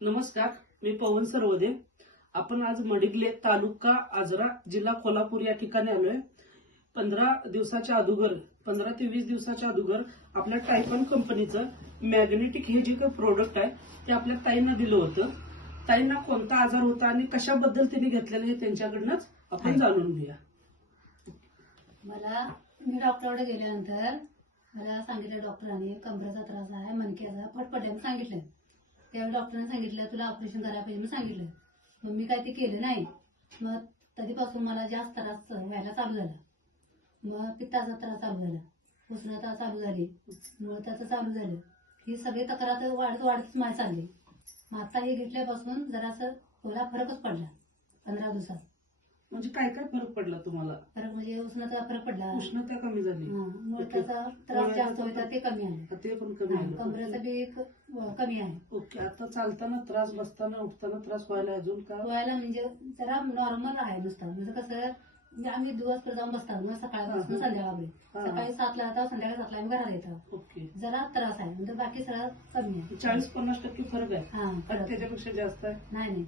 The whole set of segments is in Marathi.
नमस्कार, मी पवन सरवदे. आपण आज मडिगले, तालुका आजरा, जिल्हा कोल्हापूर या ठिकाणी आलोय. 15 ते 20 दिवसाच्या अगोदर आपल्या टायपन कंपनीचं मॅग्नेटिक हे जे काही प्रोडक्ट आहे ते आपल्या ताईंना दिलं होतं. ताईंना कोणता आजार होता आणि कशाबद्दल त्यांनी घेतलेलं हे त्यांच्याकडनंच आपण जाणून घेऊया. मी डॉक्टरकडे गेल्यानंतर मला सांगितलं डॉक्टरांनी कमरेचा त्रास आहे, मणक्याचा फटफट्याने सांगितलं. त्यावेळी डॉक्टरांनी सांगितलं तुला ऑपरेशन करायला पाहिजे म्हणून सांगितलं. मग मी काय ते केलं नाही. मग कधीपासून मला जास्त त्रास व्हायला चालू झाला. मग पित्ताचा त्रास चालू झाला, उष्णता चालू झाली, मुळताचं चालू झालं. ही सगळी तक्रार वाढतच माय चालली. मग आता हे घेतल्यापासून जरासं थोडा फरकच पडला 15 दिवसात. म्हणजे काय काय फरक पडला तुम्हाला? फरक म्हणजे उष्णता फरक पडला, उष्णता कमी झाली, मुळताचा त्रास जास्त होता ते कमी आहे, ते पण कमी झालं, कमरेचं बी कमी आहे. ओके. आता चालताना त्रास, बसताना उठताना त्रास व्हायला अजून का? व्हायला म्हणजे जरा नॉर्मल आहे नुसतं. म्हणजे कसं म्हणजे आम्ही दिवसभर जाऊन बसतात मग सकाळपासून संध्याकाळपर्यंत. सकाळी 7ला येतात, संध्याकाळी 7ला आम्ही घरात येतात. ओके. जरा त्रास आहे म्हणजे बाकी सगळं कमी आहे. 40-50% फरक आहे. हा आणि त्याच्यापेक्षा जास्त आहे? नाही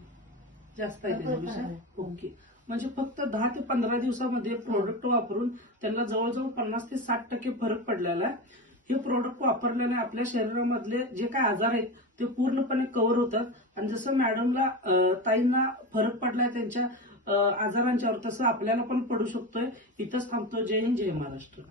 जास्त आहे भरपूर त्याच्यापेक्षा. फरक आहे. ओके. म्हणजे फक्त 10 ते 15 दिवसामध्ये प्रोडक्ट वापरून त्यांना जवळजवळ 50 ते 60% फरक पडलेला आहे. हे प्रोडक्ट वापरल्याने आपल्या शरीरामधले जे काय आजार आहेत ते पूर्णपणे कव्हर होतात. आणि जसं मॅडमला ताईंना फरक पडलाय त्यांच्या आजारांच्यावर, तसं आपल्याला पण पडू शकतोय. इथंच थांबतो. जय हिंद, जय महाराष्ट्र.